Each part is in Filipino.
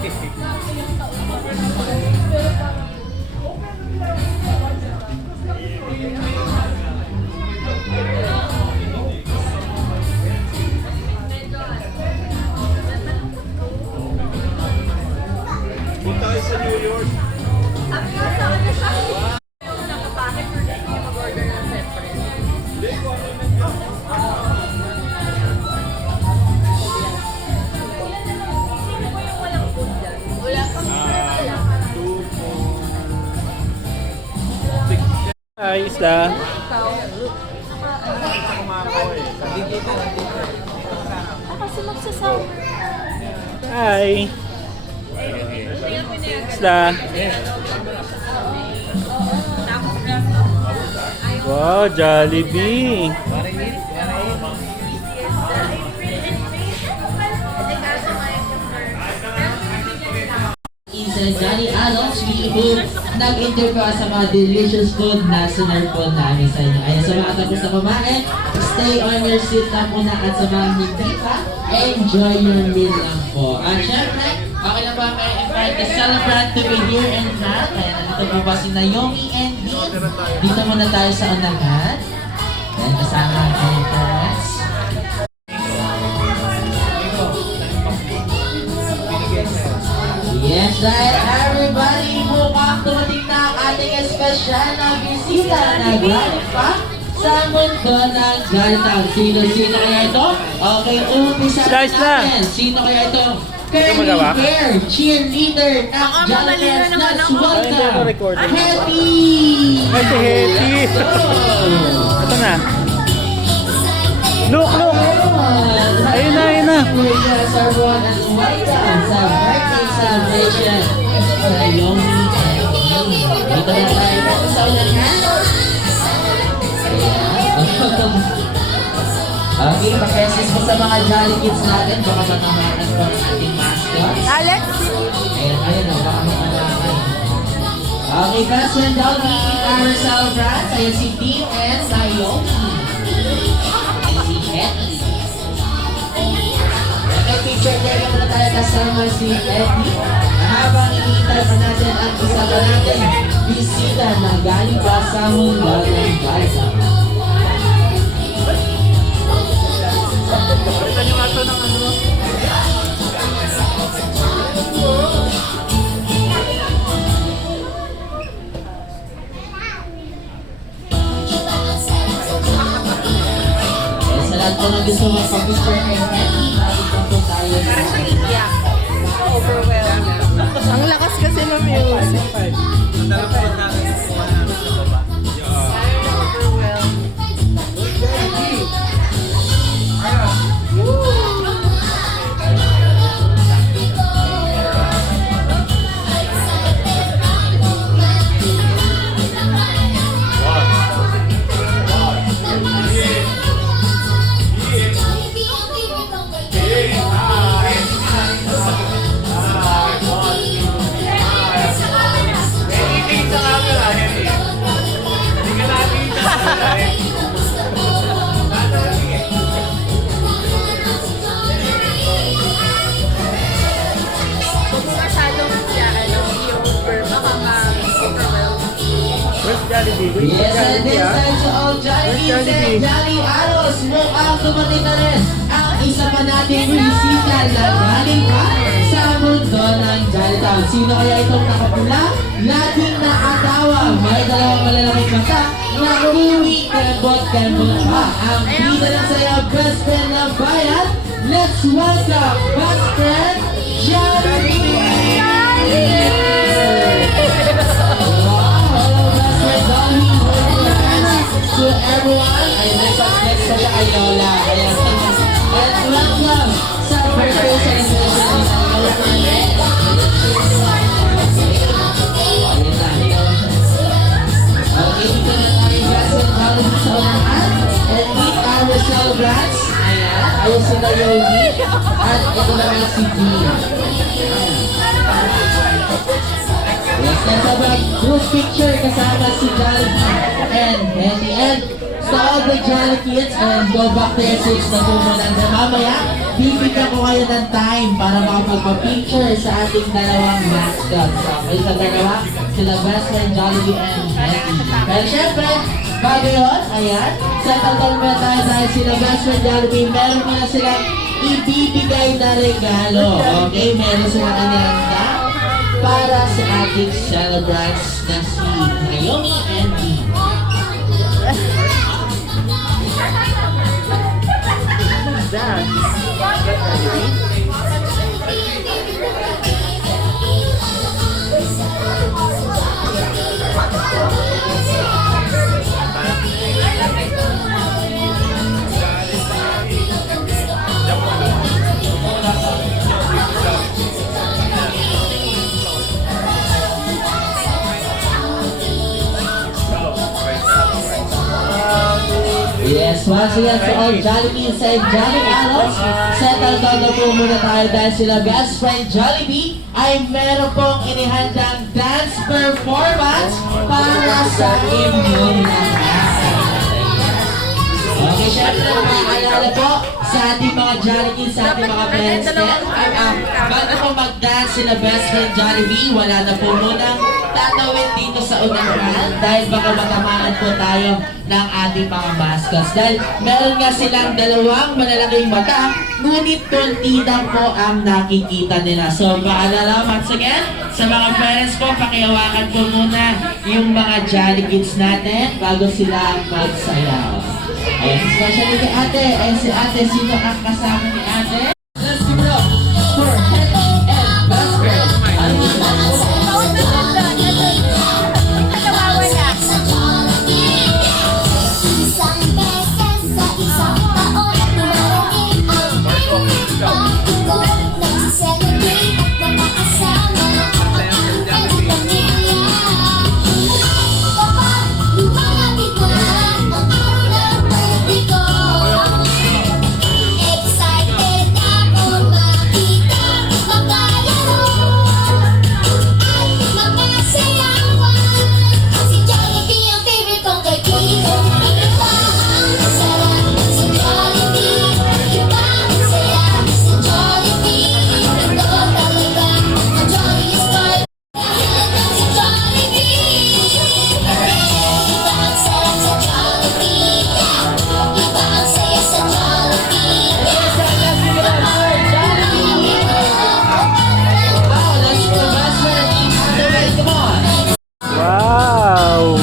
Punta kayo sa New York. Sabi nga sa kanya siya. Yung nakapakit for the hindi mag-order ng separate. Sino po yung walang food dyan? Wala pang Hi, Isla. ikaw. Kasi magsasama. Hi. Isla. Wow, Jollibee. Sa Johnny Adams, we hope nag-enjoy ka sa mga delicious food na sinerve po namin sa inyo. Ayan, sa mga tapos na kumain, stay on your seat na muna at sa mga hindi pa, enjoy your meal lang po. At syempre, okay na ba kayo invite the celebrant to be here and now? Kaya nandito po ba si Naomi and Dean? Dito muna tayo sa unahan. Ayan, kasama ang kanyang parents. Yes, dahil everybody, mukhang tumating na ang ating espesyal na bisita na galing pa sa mundo ng Galtaw. Sino kaya ito? Okay, umpisa natin. Sino kaya ito? Curly hair, cheerleader ng Galtaw. Let's welcome Hetty! Hi, si Hetty. Ito na. Look, look. Ayun na, ayun na. Yes, everyone, and welcome sa birthday celebration sa Yomi and Dean. Dito na tayo sa unahan. Okay, pakesis mo sa mga Jolly Kids natin. Baka matamakan po ang ating mascots. Alex? Ayun o, baka matamakan. Okay, best friend daw, meet our celebrants. Ayan si Dean and Naomi. And si Hetty. Picture tayo muna tayo kasama si Eddie. Habang iniintay pa natin ang isa pa natin bisita na galing pa sa mundo ng Galtaw. Sa lahat po na gusto magpapicture kay Eddie, nakikita po tayo sa Overwhelmed. Ang lakas kasi ng music. Jollibee. Yes, and this time to all Jollibee and Jolly Aros, mukhang dumating na rin ang isa pa nating bisita na galing pa sa mundo ng Galtaw. Sino kaya itong nakapula? Laging nakatawa, may dalawang malalaking mata na uwi kembot-kembot pa. Ang bida ng sayo, best friend ng bayan. Let's welcome best friend Jollibee! To everyone, ay next pa siya kay Lola. Ayan. And welcome sa birthday celebration ni Lola. Okay, dito na tayo guys and habang sa unahan. And meet our celebrants. Ayan, ayun sila Yogi. At ito naman si Dean. Yes, let's have a group picture kasama si Jollibee and Hetty. And to all the Jolly Kids and go back to your seats na po muna. And mamaya, bibigyan ko kayo ng time para makapagpa-picture sa ating dalawang mascots. Okay, sa dalawa, sila Best Friend Jollibee and Hetty. Pero syempre, bago yun, ayan, sa total mo tayo dahil sila Best Friend Jollibee, meron ko na silang ibibigay na regalo. Okay, meron silang inihanda para sa ating celebrants na si Naomi and Dee. Yes, once again to all Jollibee and Jolly Alos, settle down na po muna tayo dahil sila Best Friend Jollibee ay meron pong inihandang dance performance para sa inyong lahat. Okay, syempre maalala po sa ating mga Jolly Kids, sa ating mga parents din, bago po mag-dance sila Best Friend Jollibee, wala na po munang tatawid dito sa unahan dahil baka matamaan po tayo ng ating mga mascots. Dahil meron nga silang dalawang malalaking mata, ngunit konti lang po ang nakikita nila. So, paalala once again, sa mga parents po, pakihawakan po muna yung mga Jolly Kids natin bago sila magsayaw. Ayan, especially kay ate. Ayan si ate, sino ang kasama ni ate? Let's give it up for Hetty and Best Friend. Wow!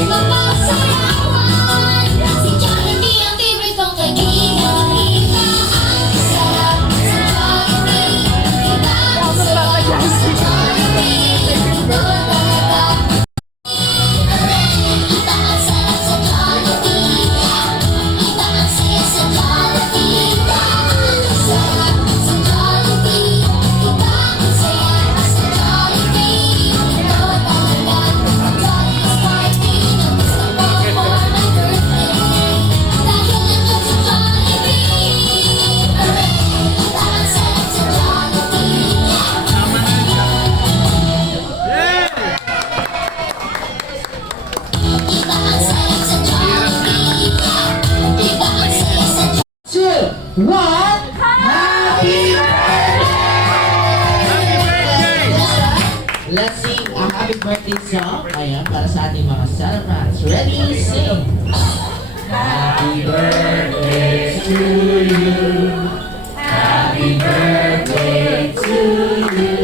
One, happy birthday! Let's sing a happy birthday song. Ayan, para sa ating mga celebrants. Ready, sing! Happy birthday to you. Happy birthday to you.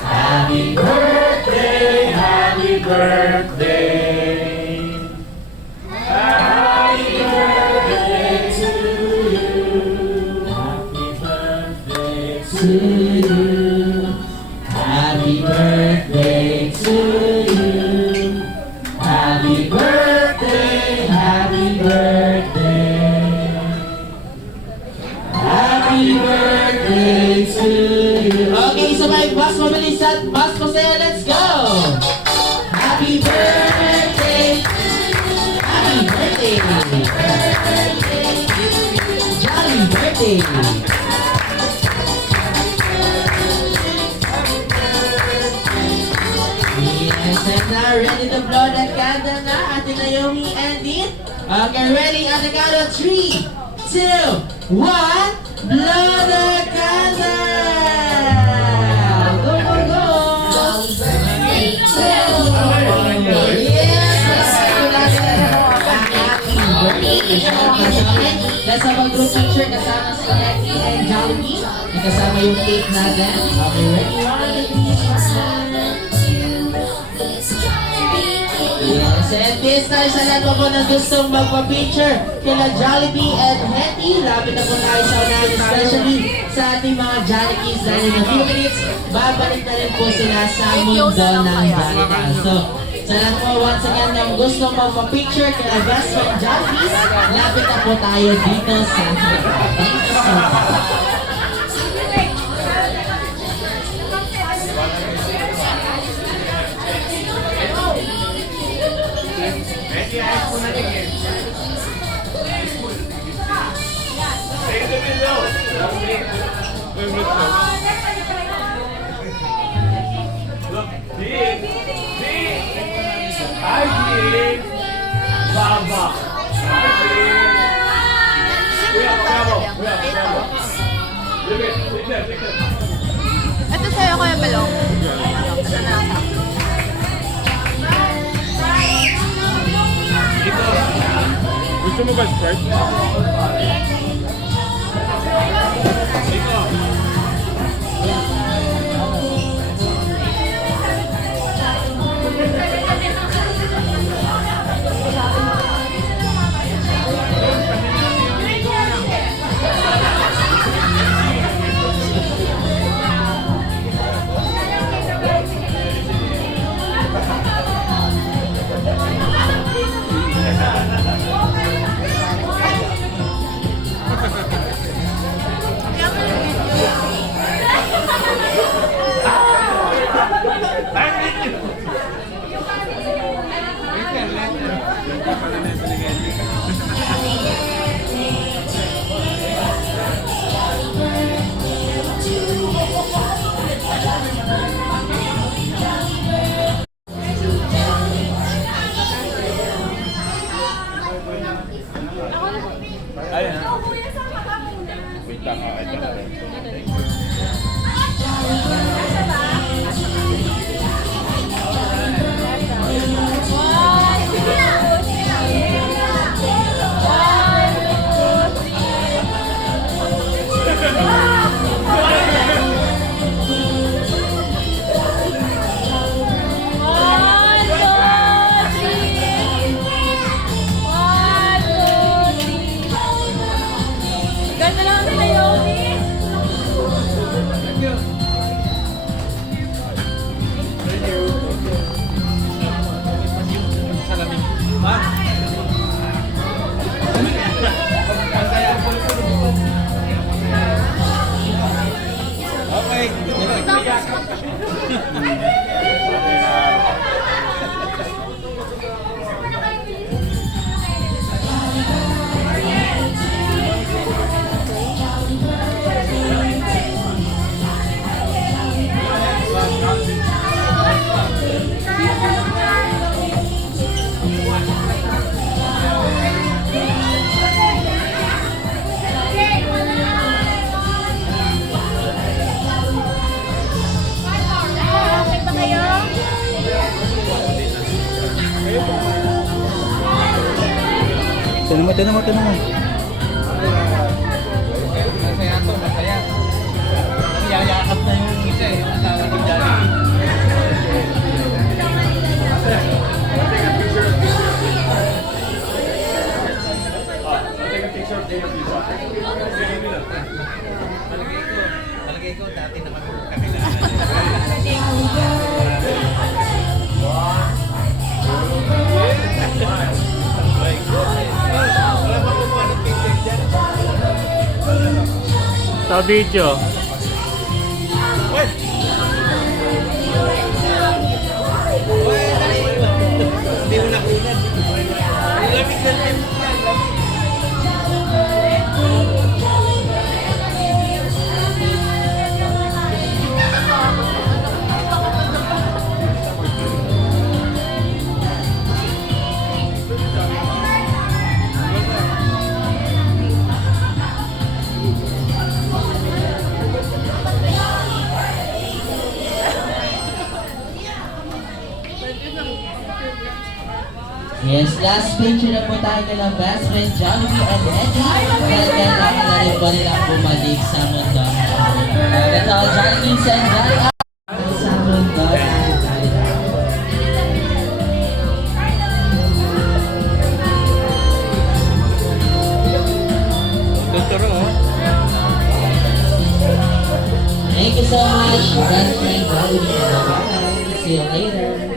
Happy birthday, happy birthday. To you. Happy birthday to you. Happy birthday, happy birthday. Happy birthday to you. Okay, so may mas mabilis at mas masaya. Let's go! Happy birthday! Happy birthday! Jolly birthday! Yes, and now ready to blow the candle na Ate Naomi and Dee. Okay, ready? On the count of 3, 2, 1, blow the candle! Go, go, go! Let's have a group picture kasama si Becky and Jollibee. May kasama yung cake natin. Okay, ready? Yes, and this time sa lahat po na gustong magpa-picture kila Jollibee and Hetty. Lapit na po tayo sa unahan, especially sa ating mga Jollibees dahil in a few minutes, babalik na rin po sila sa mundo ng Jollibee. So, sa lahat po, once again, na gustong magpa-picture kila best friend Jollibees, lapit na po tayo dito sa Thank you so much. Take the video. Look, Dean. Hi, Dean. Baba. Hi, Dean. We have trouble. Look at, take that. Ito sa'yo, Kuya Belong. Ito na ako. Gusto mo ba Sprite? Ganda lang sila, Yomi. Tinan mo. Masaya to, masaya. Yayakap na yung isa eh, yung asawa ni Jollibee. Take a picture of Dave. Palagay ko, dati naman kami na. Sa video. Hindi mo nakunan. Lamig na lamig. Yes, last picture na po tayo ng best friend Jollibee and Eddie. Dahil kailangan na rin po nilang bumalik sa mundo. That's all, Jollibee and Jollibee. Sa mundo ng Jollibee. Tuturo, oh. Thank you so much, best friend Jollibee. Bye-bye. See you later.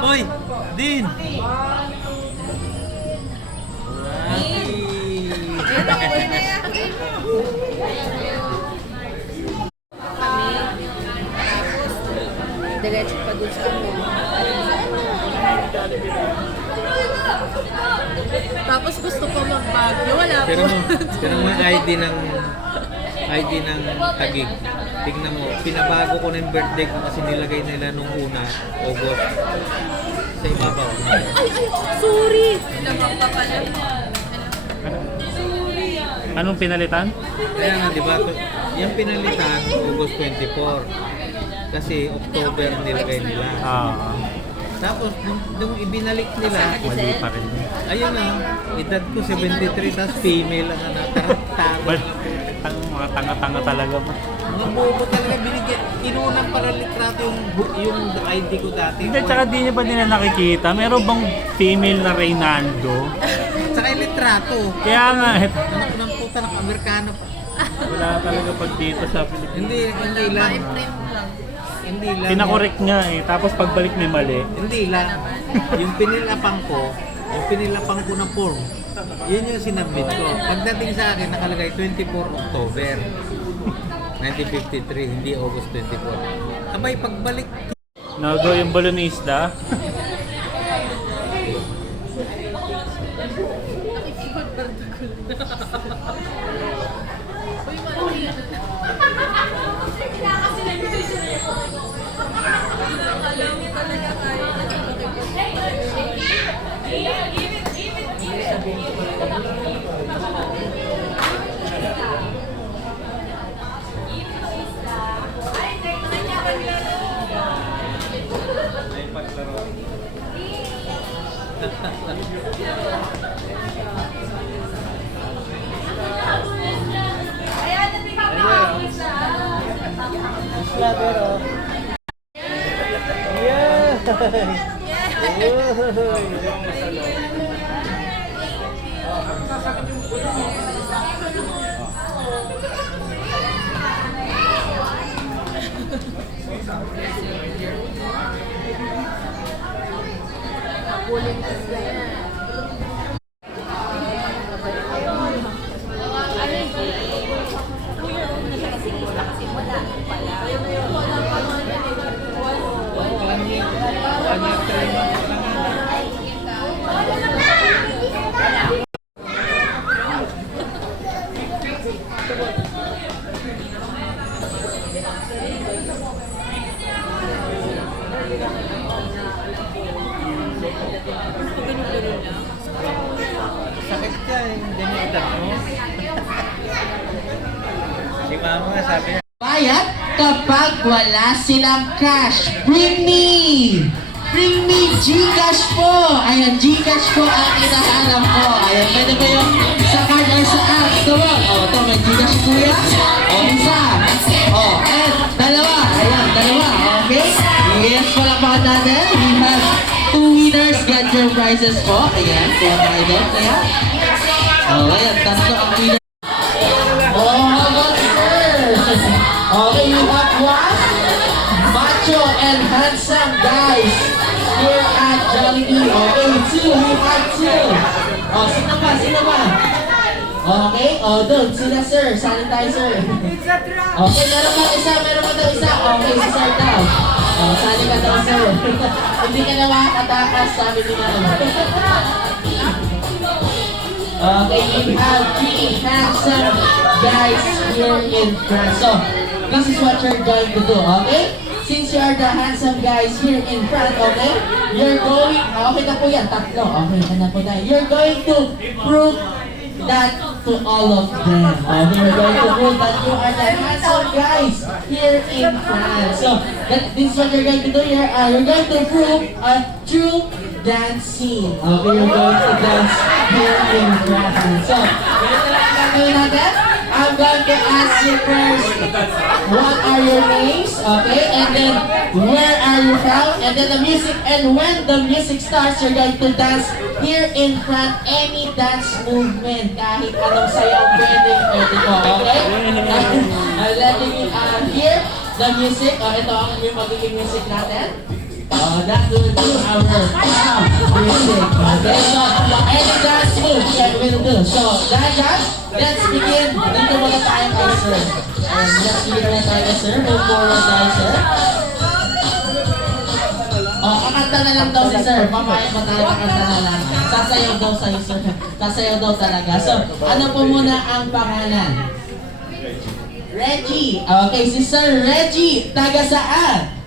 Hoy, Din! Diretso pa dun sa ano. Tapos gusto ko mag-Baguio, wala po. Pero mo ID ng Taguig. Tignan mo, pinabago ko na yung birthday ko kasi nilagay nila nung una, August. Sa ibabaw. Sorry! Pinabang pa pala. Anong pinalitan? Kaya nga, di ba? Yung pinalitan, August 24. Kasi October nilagay nila. Tapos, nung ibinalik nila, Mali pa rin. ayun na, edad ko 73, tapos female ang anak. Mga tanga-tanga talaga ba? Mga bobo talaga binigyan. Inunang pala litrato yung ID ko dati. Hindi, tsaka di niya ba nila nakikita? Meron bang female na Reynaldo? Tsaka yung litrato. Kaya nga, Anak ng puta ng Amerikano pa. wala talaga pag dito sa Pilipinas. Hindi lang. Hindi lang. Pinakorek nga eh, tapos pagbalik may mali. Hindi lang. Yung pinilapang ko ng form, yun yung sinabit ko. Pagdating sa akin, nakalagay 24 October 1953, hindi August 24. Abay, pagbalik Nago yung balonista. sakit ka, hindi mo edad mo. Si mama nga sabi niya, Bayad kapag wala silang cash. Bring me! Bring me Gcash po! Ayan, Gcash po ang inahanap ko. Ayan, pwede ba yung sa card or sa apps? Come on! kuya. O, isa. O, and dalawa. Ayan, dalawa. Okay? Yes, palakpakan natin. We have 2 winners. Get your prizes po. Ayan, kuha tayo doon. Ayan. O, ayan, tatlo ang winner. Oh, how about sir? Okay, you have one macho and handsome guys here at Jollibee. Okay, 2, we have 2. Oh, sino pa? Sino pa? Okay, oh, doon, sila sir, sanitizer. Okay, meron pa isa, meron pa daw isa. Okay, si sir daw. Oh, sali ka daw sir. Hindi ka na makakatakas, sabi nila. Okay, we have 3 handsome guys here in front. So, this is what you're going to do, okay? Since you are the handsome guys here in front, okay? You're going, okay na po yan, tatlo. Okay na po tayo. You're going to prove that to all of them. Okay, we're going to prove that you are the handsome guys here in front. So, this is what you're going to do here. You're going to prove a true dancing. Okay, you're going to dance here in front. So, gagawin natin? I'm going to ask you first, what are your names? Okay, and then where are you from? And then the music, and when the music starts, you're going to dance here in front, any dance movement, kahit anong sayaw pwede po, okay? I'm letting you hear the music. Ito ang yung magiging music natin. That will do our music. Okay, so any dance move that will do. So, let's begin. Dito muna tayo kay sir. Let's begin muna tayo kay sir. Move forward tayo, sir. Kakanta na lang daw si sir. Mamaya pa tayo kakanta na lang. Sasayaw daw sa'yo, sir. Sasayaw daw talaga. So, ano po muna ang pangalan? Reggie. Okay, si Sir Reggie. Taga saan?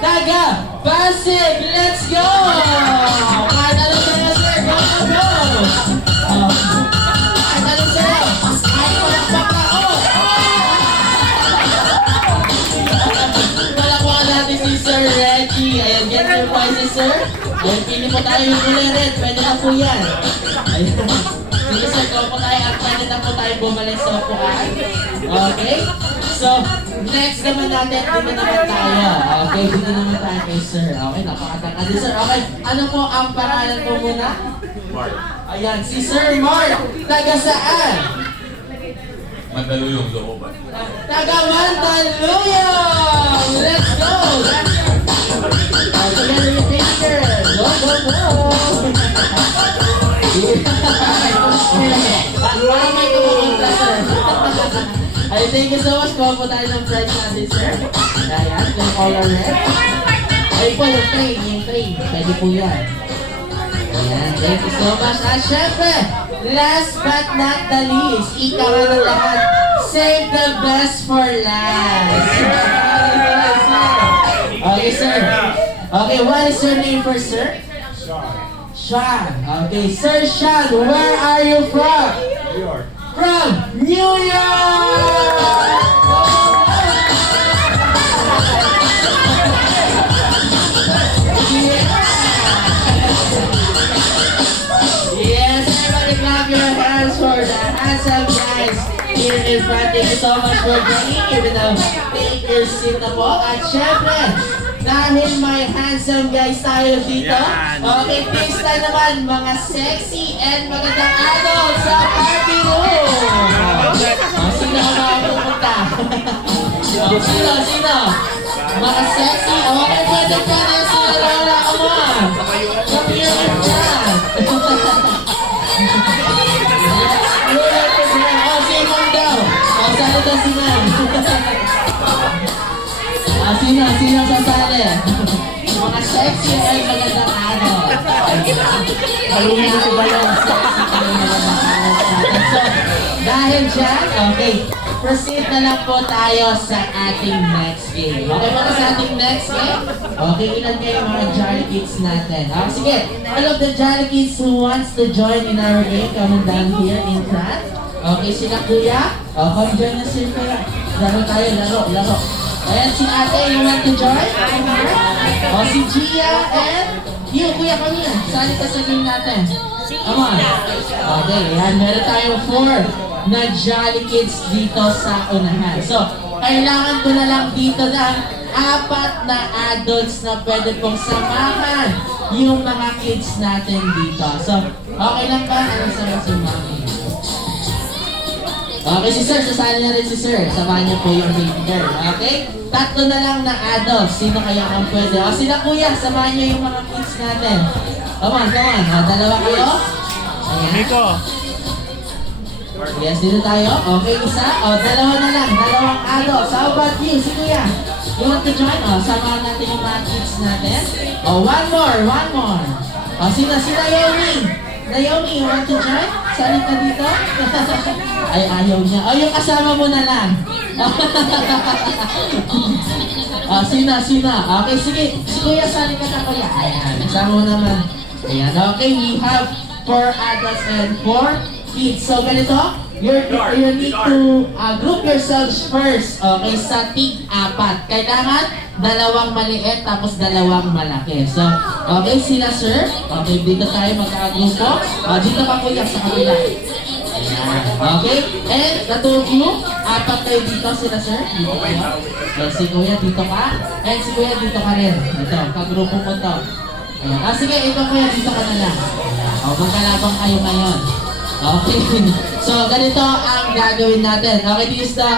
Taga Pasig. Let's go! Kanalo sa'yo, sir. Go, go, go! Kanalo sa'yo. Ay, walang pagkao. Palakuan natin si Sir Reggie. Ayan, get your prizes, sir. Ayan, pili po tayo yung kulay red. Pwede na po yan. Ayan. Sige, sir, go po tayo. At pwede na po tayo bumalik sa upuan. Okay? So, next naman natin, dito naman tayo. Okay, dito naman tayo kay sir. Okay, napakatangkad sir. Okay, ano po ang pangalan po muna? Mark. Ayan, si Sir Mark. Taga saan? Mandaluyong, Looban. Taga Mandaluyong! Let's go! Together your finger. Go, go, go! Parang may kumamanta, sir. Ay, thank you so much. Kuha po tayo ng prize natin, sir. Ayan, yung color red. Ay po, yung train, yung train. Pwede po yan. Ayan, thank you so much. At syempre, last but not the least, ikaw na lahat, save the best for last. Okay, sir. Okay, what is your name first, sir? Sean. Okay, Sir Sean, where are you from? New York. From New York! Yes, everybody clap your hands for the handsome guys here in front. Thank you so much for joining. Even though take your seat na po. At syempre, dahil may handsome guys tayo dito, okay, please tayo naman mga sexy and magandang adult sa party room. Sino ang makapupunta? Sino? Mga sexy? Okay, pwede ka na sila Lola. Come on. Come-here with that. Si Mom daw. Sali daw si Mom. Sino sasali? Mga sexy ay magandang adult. Halungin ko ba yung sexy ay magandang adult natin? So, dahil dyan, okay, proceed na lang po tayo sa ating next game. Okay ba sa ating next game? Okay, ilan kayo mga Jolly Kids natin? Sige, all of the Jolly Kids who wants to join in our game, come down here in front. Okay, sila kuya. Come join us here kuya. Laro tayo, laro. Ayan, si ate, you want to join? O, si Gia and you, kuya, kami yan. Sali ka sa game natin. Come on. Okay, ayan, meron tayong 4 na Jolly Kids dito sa unahan. So, kailangan ko na lang dito ng 4 na adults na pwede pong samahan yung mga kids natin dito. So, okay lang ba? Ano sa si Mami? Okay, si Sir. Sasali na rin si Sir. Samahan niyo po yung baby girl. Okay? 3 na lang na adults. Sino kaya ang pwede? O, sila kuya. Samahan niyo yung mga kids natin. Come on, come on. O, 2 kayo. Ayan. Nico, Yes, dito tayo. Okay, isa. O, 2 na lang. 2 adults. How about you? Si kuya. You want to join? O, samahan natin yung mga kids natin. O, one more. O, sino? Si Naomi. Naomi, you want to join? Sali ka dito? Ay, ayaw niya. O, yung kasama mo na lang. Sino? Okay, sige. Si kuya, sali ka na kuya. Ayan, kasama mo naman. Ayan, okay. We have 4 adults and 4 kids. So, ganito. You need to group yourselves first. Okay, sa tig-4. Kailangan 2 maliit tapos 2 malaki. So, okay, sila sir. Okay, dito tayo magkagrupo. Dito ka kuya sa kabila. Ayan. Okay, and the 2 of you, 4 kayo dito sila sir. Dito kayo. Okay, si kuya dito ka. And si kuya dito ka rin. Ito, kagrupo mo to. Ayan. Sige, ito kuya dito ka na lang. Magkalabang kayo ngayon. Okay. So, ganito ang gagawin natin. Okay, this is the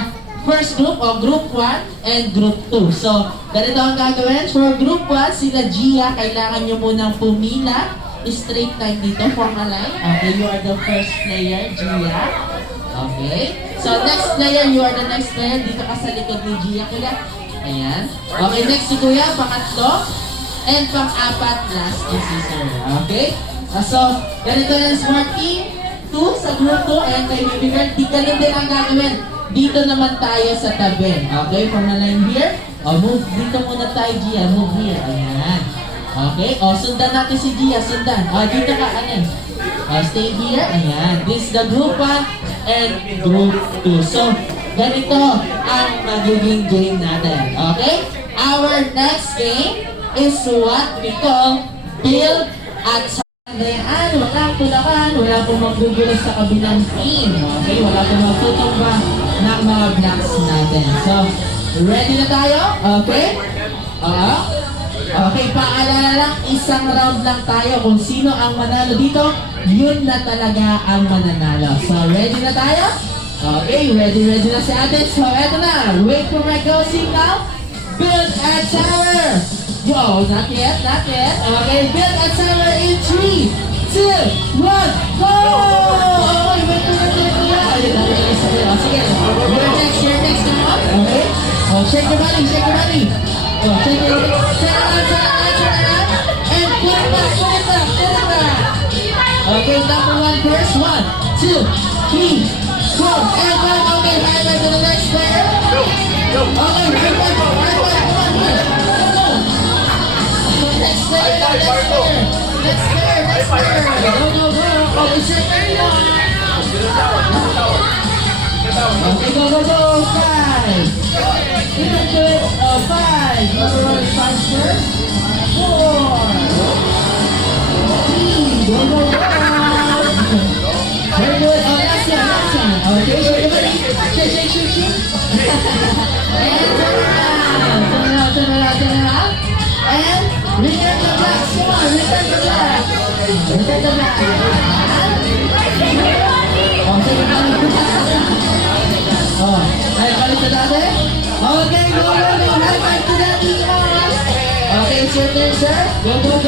first group o group 1 and group 2. So, ganito ang gagawin. For group 1, sila Gia, kailangan nyo munang pumila. Straight line dito, form a line. Okay, you are the first player, Gia. Okay. So, next player, you are the next player. Dito ka sa likod ni Gia, kuya. Ayan. Okay, next si kuya, pangatlo. And pang-4, last is si sir. Okay? So, ganito yung smart team. 2 sa group 2 and kay baby girl, di ganun din ang gagawin. Dito naman tayo sa tabi. Okay, from the line here. Move dito muna tayo, Gia. Move here. Ayan. Okay, sundan natin si Gia. Sundan. Dito ka, ano? Stay here. Ayan. This is the group 1 and group 2. So, ganito ang magiging game natin. Okay? Our next game is what we call build at Andrean, walang tulakan, wala pong magugulo sa kabilang team. Okay, wala pong magtutumba ng mga blocks natin. So, ready na tayo? Okay? Okay, paalala lang, isang round lang tayo. Kung sino ang manalo dito, yun na talaga ang mananalo. So, ready na tayo? Okay, ready na si ate. So, eto na. Wait for my go signal. Build a tower. Yo, not yet. Okay, build a tower in 3, 2, 1, go! Okay, wait for my sige, you're next now. Okay? Shake your body. Shake your body. Turn around. And put it back. Okay, number 1 first. 1, 2, 3, 4, and 1. Okay, high five to the next player. Okay, high five. Come on, here. Next player. Go. Oh, it's your turn now. Okay, go. 5. You can do it. 5. Number 1 is 5 first. 4. 3. Go. Very good. Last one. Okay, shake your body. Shake. And turn around. And return the blocks. Come on, return the blocks. Okay, balik sa dati. Okay, go. High five to the Eons. Okay, it's your turn, sir. Go.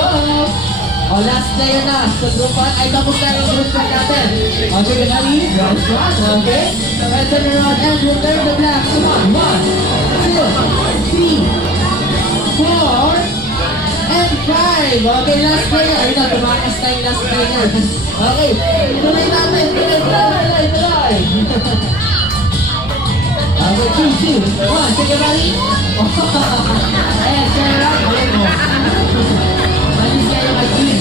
Last player na. Sa group 1. Ay, tapos na yung group 1 natin. Okay, ready? Last one. Okay. And turn around and return the blocks. Come on. 1, 2, 3, 4, and 5. Okay, last player. Ayun na, tumakas na yung last player. Okay, tuloy natin. Tuloy. Okay, 3, 2, 1. Take a body. Ayan, turn around. Malis kayo mag-team.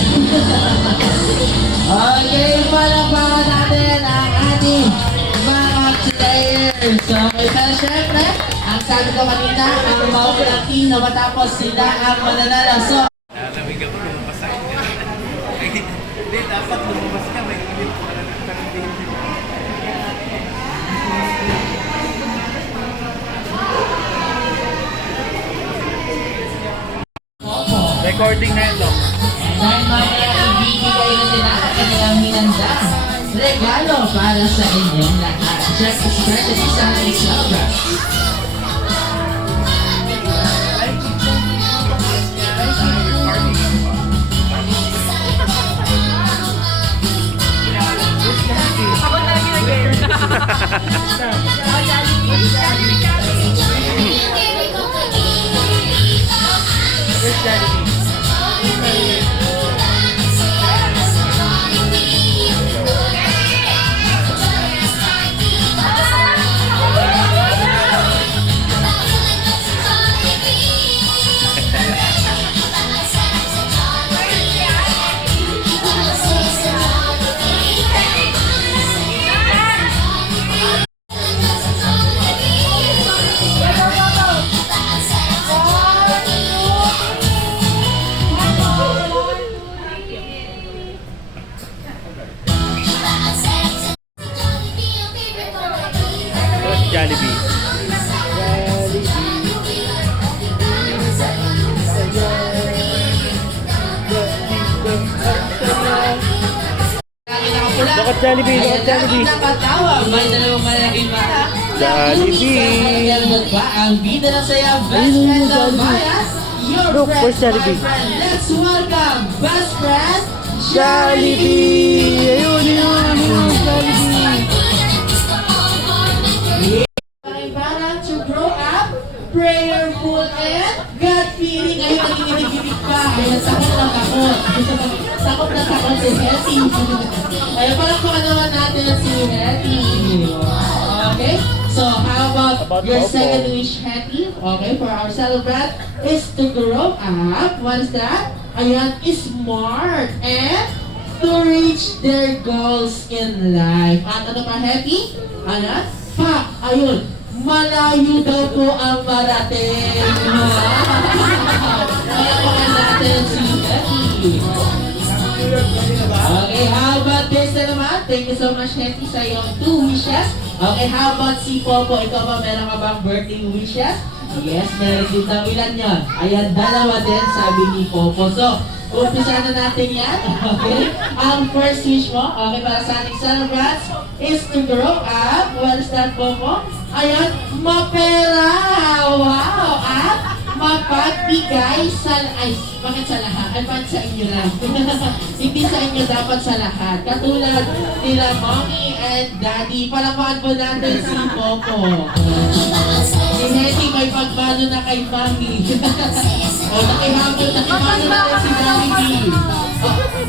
Okay, palakpakan natin ang ating mga players. Okay, pero syempre, ang sabi ko kanina, ang maulang team na matapos sila ang mananalo. So, Lamig ako lumabas sa inyo. Hindi, dapat lumabas ka. May init ko na ng Recording na ito. Dahil mamaya ibibigay na nila ang kanilang hinandang regalo para sa inyong lahat. Check the strategy sa ating Salva. Ako talaga nag-air. Jollibee. Bakit Jollibee? Bakit Jollibee? Nakatawa, may dalawang malaking mata. Jollibee. Nagdalagod ba ang bida ng saya best friend ng bayan? Your Look, friend, where's Jollibee? my friend. Let's welcome best friend, Jollibee! Ayun, Jollibee! Para to grow up, prayerful and God-fearing. Ayun, nanginginig pa. Ayun, takot na takot. Takot na takot si Hetty. Ayun, palakpakan naman natin si Hetty. Okay? So, how about your second wish, Hetty? Okay, for our celebrant is to grow up. What is that? Ayan, smart and to reach their goals in life. At ano pa, Hetty? Ano? Pa, ayun, malayo daw po ang marating. Palakpakan natin si Hetty. Okay, how about this na naman? Thank you so much, Hetty, sa iyong 2 wishes. Okay, how about si Popo? Ikaw ba, meron ka bang birthday wishes? Yes, meron din daw. Ilan yun? Ayan, 2 din, sabi ni Popo. So, umpisa na natin yan. Okay? Ang first wish mo, okay, para sa ating celebrants, is to grow up. What is that, Popo? Ayan, mapera! Wow! At mapagbigay sa... Ay, bakit sa lahat? Ay, bakit sa inyo lang? Hindi sa inyo, dapat sa lahat. Katulad nila mommy and daddy. Palakpakan po natin si Popo. Si Hetty, may pagmano na kay mommy. O, nakihabol natin si Jollibee. O,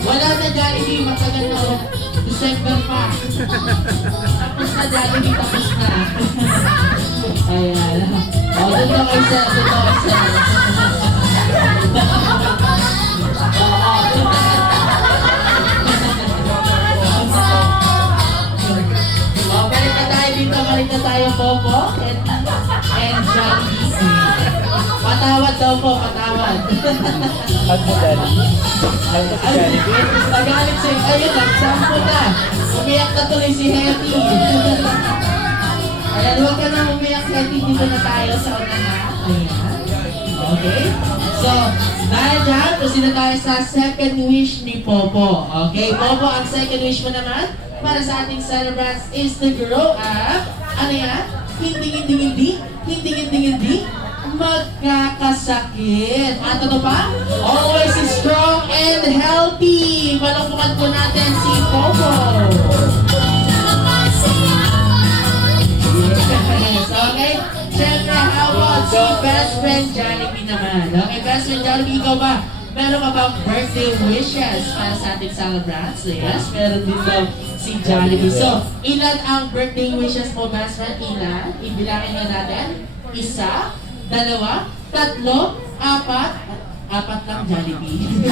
wala na Jollibee, matagal na. December pa. Tapos na Jollibee, tapos na. Ayan. O, doon na kay Sir, doon na kay Sir. O, balik na tayo dito, balik na tayo, Popo. And Jollibee. Patawad daw po, patawad. Hug mo, Jollibee. Hug mo si Jollibee. Nagalit siya. Ayun, nagsampo na. Umiyak na tuloy si Hetty. Ayan, huwag ka na umiyak, Hetty. Dito na tayo sa unahan. Ayan. Okay? So, dahil dyan, proceed na tayo sa second wish ni Popo. Okay, Popo, ang second wish mo naman para sa ating celebrants is to grow up. Ano yan? Hindi magkakasakit. At ano pa? Always strong and healthy. Malungkuman po natin si Popo. Yes, okay? Siyempre, how about si best friend Jollibee naman? Okay, best friend Jollibee, ikaw ba? Meron ka bang birthday wishes para sa ating celebrants? Yes, meron din daw si Jollibee. So, ilan ang birthday wishes mo, best friend? Ilan? Ibilangin nga natin. 1, 2, 3, 4. 4 lang Jollibee.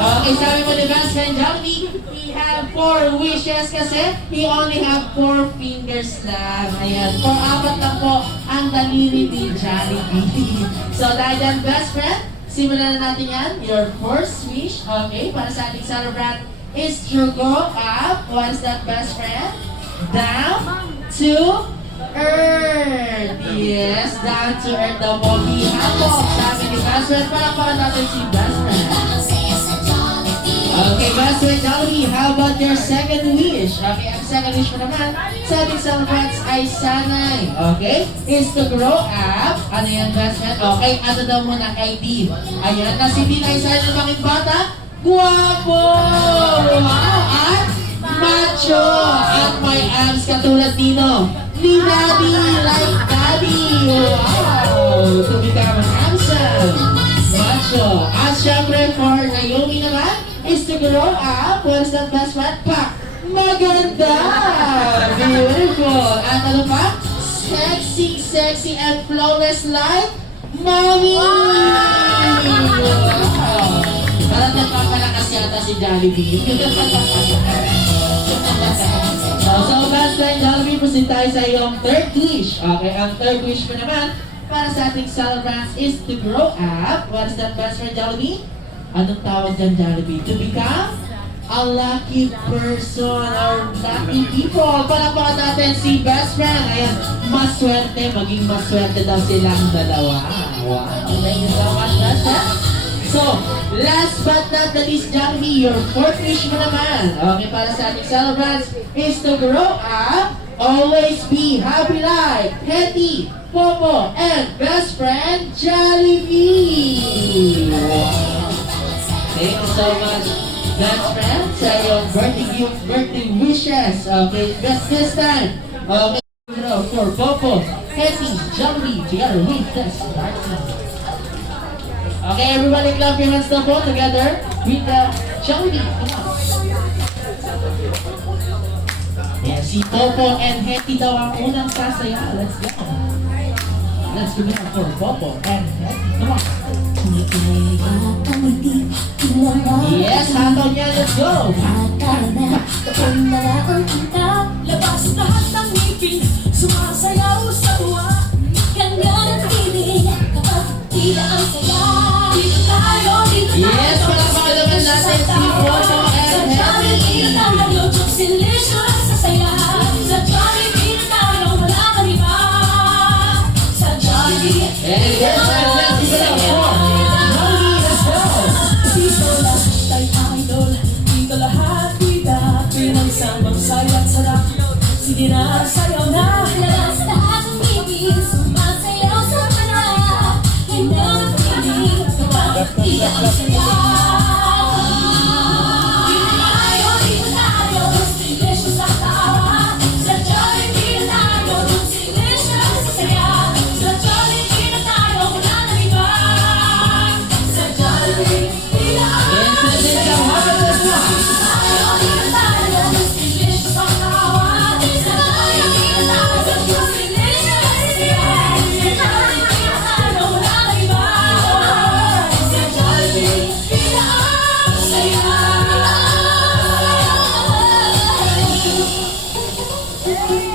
Okay, sabi mo ni best friend Jollibee, he have 4 wishes kasi he only have 4 fingers lang. Ayan, 4 lang po ang daliri ni Jollibee. So, dahil yan, best friend, simulan na natin yan. Your first wish, okay, para sa ating celebrant is to grow up. What is that, best friend? Down to earth. Yes, down to earth daw po. Bihapok. Sabi ni best friend, palakpakan natin si best friend. Okay, best friend Jollibee, how about your second wish? Okay, ang second wish mo naman sa ating celebrants ay sanay. Okay? Is to grow up. Ano yan, best friend? Okay, ano daw muna kay Dean? Ayan, na si Dean ay sana bakit bata? Guwapo! Wow! At macho! At may abs katulad Nino. Ni Daddy, like Daddy! Wow! To become handsome! Macho! At syempre for Naomi naman, is to grow up. What is that best friend? Pa! Maganda! Beautiful! At ano pa? Sexy, sexy, and flawless like Mommy! Wow! Parang nagpapalakas yata si Jollibee. So, best friend Jollibee, proceed tayo sa iyong third wish. Okay, ang third wish mo naman para sa ating celebrants is to grow up. What is that, best friend Jollibee? Anong tawag dyan, Jollibee? To become a lucky person or lucky people. Palakpakan natin si best friend. Ayan, maswerte, maging maswerte daw silang dalawa. Wow, thank you so much, best friend. So, last but not the least, Jollibee, your fourth wish mo naman. Okay, para sa ating celebrants is to grow up, always be happy like Hetty, Popo, and best friend Jollibee. Wow. Thank you so much, best friend, sa iyong birthday wishes. Okay, best this time. Okay, for Popo, Hetty, Jollibee, together with this right now. Okay, everybody clap your hands now po together with the Jollibee. Come on. Yeah, si Popo and Hetty daw ang unang sasaya. Let's go. Let's go for Popo and Hetty. Come on. Yes, hataw niya. Let's go. Labas lahat ng ngipin, sumasayaw sa tuwa. Ganda ng feeling, kapag tila ang saya. Dito tayo, dito tayo. Yes, palakpakan naman natin si Popo and Hetty. Dito tayo, Jollibee sa saya. Sa Jollibee na tayo, wala ka iba. Sa Jollibee, And yes, let's give it up for Jollibee. Let's go. dito lahat ay idol. Dito lahat bida, pinagsama saya't sarap. Sige na, sayaw na. Labas lahat ng ngipin, sumasayaw sa kanya. Ganda ng feeling, kapag tila ang saya. Dito tayo, delicious ang tawa. Sa Jollibee na tayo, delicious sa saya. Sa Jollibee na tayo, wala na iba. Sa Jollibee, tila ang Yes, let's go. How about this one?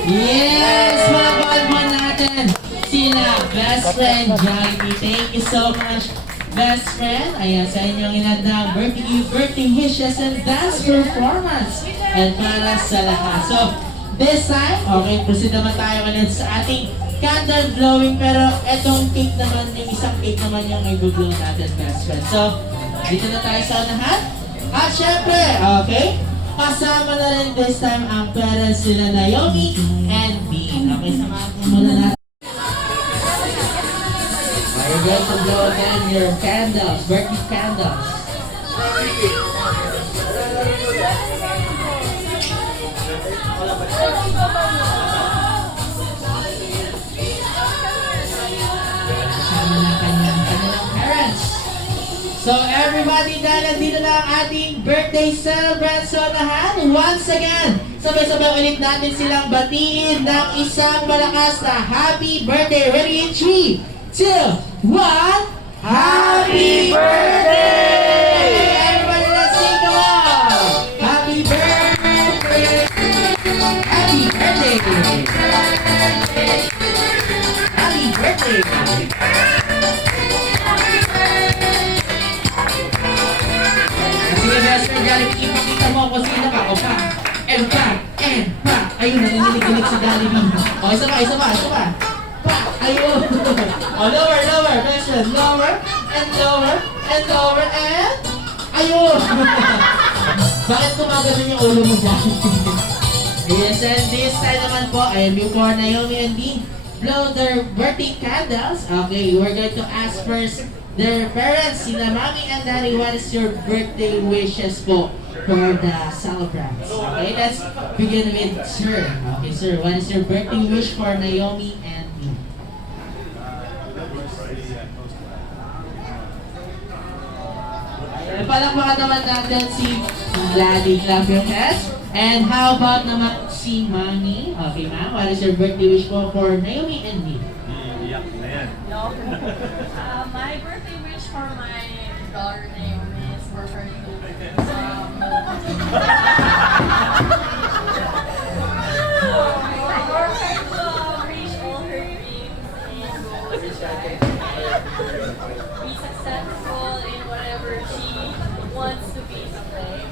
Yes, mga palman natin sila best friend Jollibee. Thank you so much, best friend. Ayan, sa inyong inandang birthday wishes and dance performance. And para sa lahat. So, this time, okay, proceed naman tayo ulit sa ating candle blowing. Pero etong cake naman, yung isang cake naman yung i-blow natin, best friend. So, dito na tayo sa unahan. At syempre, okay, kasama na rin this time ang parents sila Naomi and Dean. Okay, samahan mo muna natin. Are you going to blow again your candles, birthday candles? Kasama na kanyang parents. So everybody, dahil nandito na ang ating birthday celebrant sa unahan, once again, sabay-sabay ulit natin silang batiin ng isang malakas na happy birthday. Ready in 3, 2, 1, Happy birthday! Everybody, let's sing along! Happy birthday! Happy birthday! Happy birthday! Sige, best friend, Jollibee, ipakita mo kung sino ka. O pa, and pa, and pa. Ayun, naninilig-ilig si Jollibee. O, isa pa. Pa! Ayun! O, lower, best friend. Lower, and ayun! Bakit gumagano yung ulo mo dyan? Yes, and this time naman po, before Naomi and Dean blow their birthday candles, okay, we're going to ask first their parents, sina Mommy and Daddy, what is your birthday wishes po for the celebrants? Okay, let's begin with Sir. Okay, Sir, what is your birthday wish for Naomi and Dean? Palakpakan naman natin si Gladys. Clap your hands. And how about naman si Mami? Okay, ma'am. What is your birthday wish po for Naomi and me? My birthday wish for my daughter Naomi is for her to reach all her dreams and goals in life. Be successful in whatever she wants to be someday.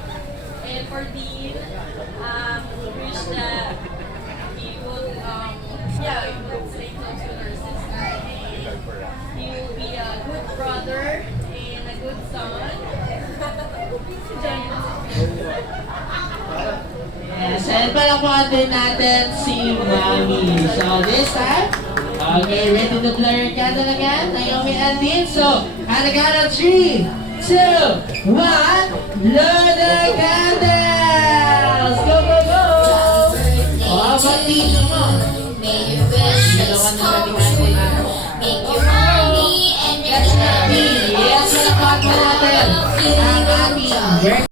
And for Dean, wish that he would stay close with her sister and he will be a good brother and a good son. Yes, and palakpakan din natin si Mami. So this time, okay, ready to blow your candle again? Naomi and Dean. So, at the count of 3, 2, 1, blow the candles! Go, go, go! Oh, bati mo. May your wishes come true. Make your money and your Yes, palakpakan natin ang ating birthday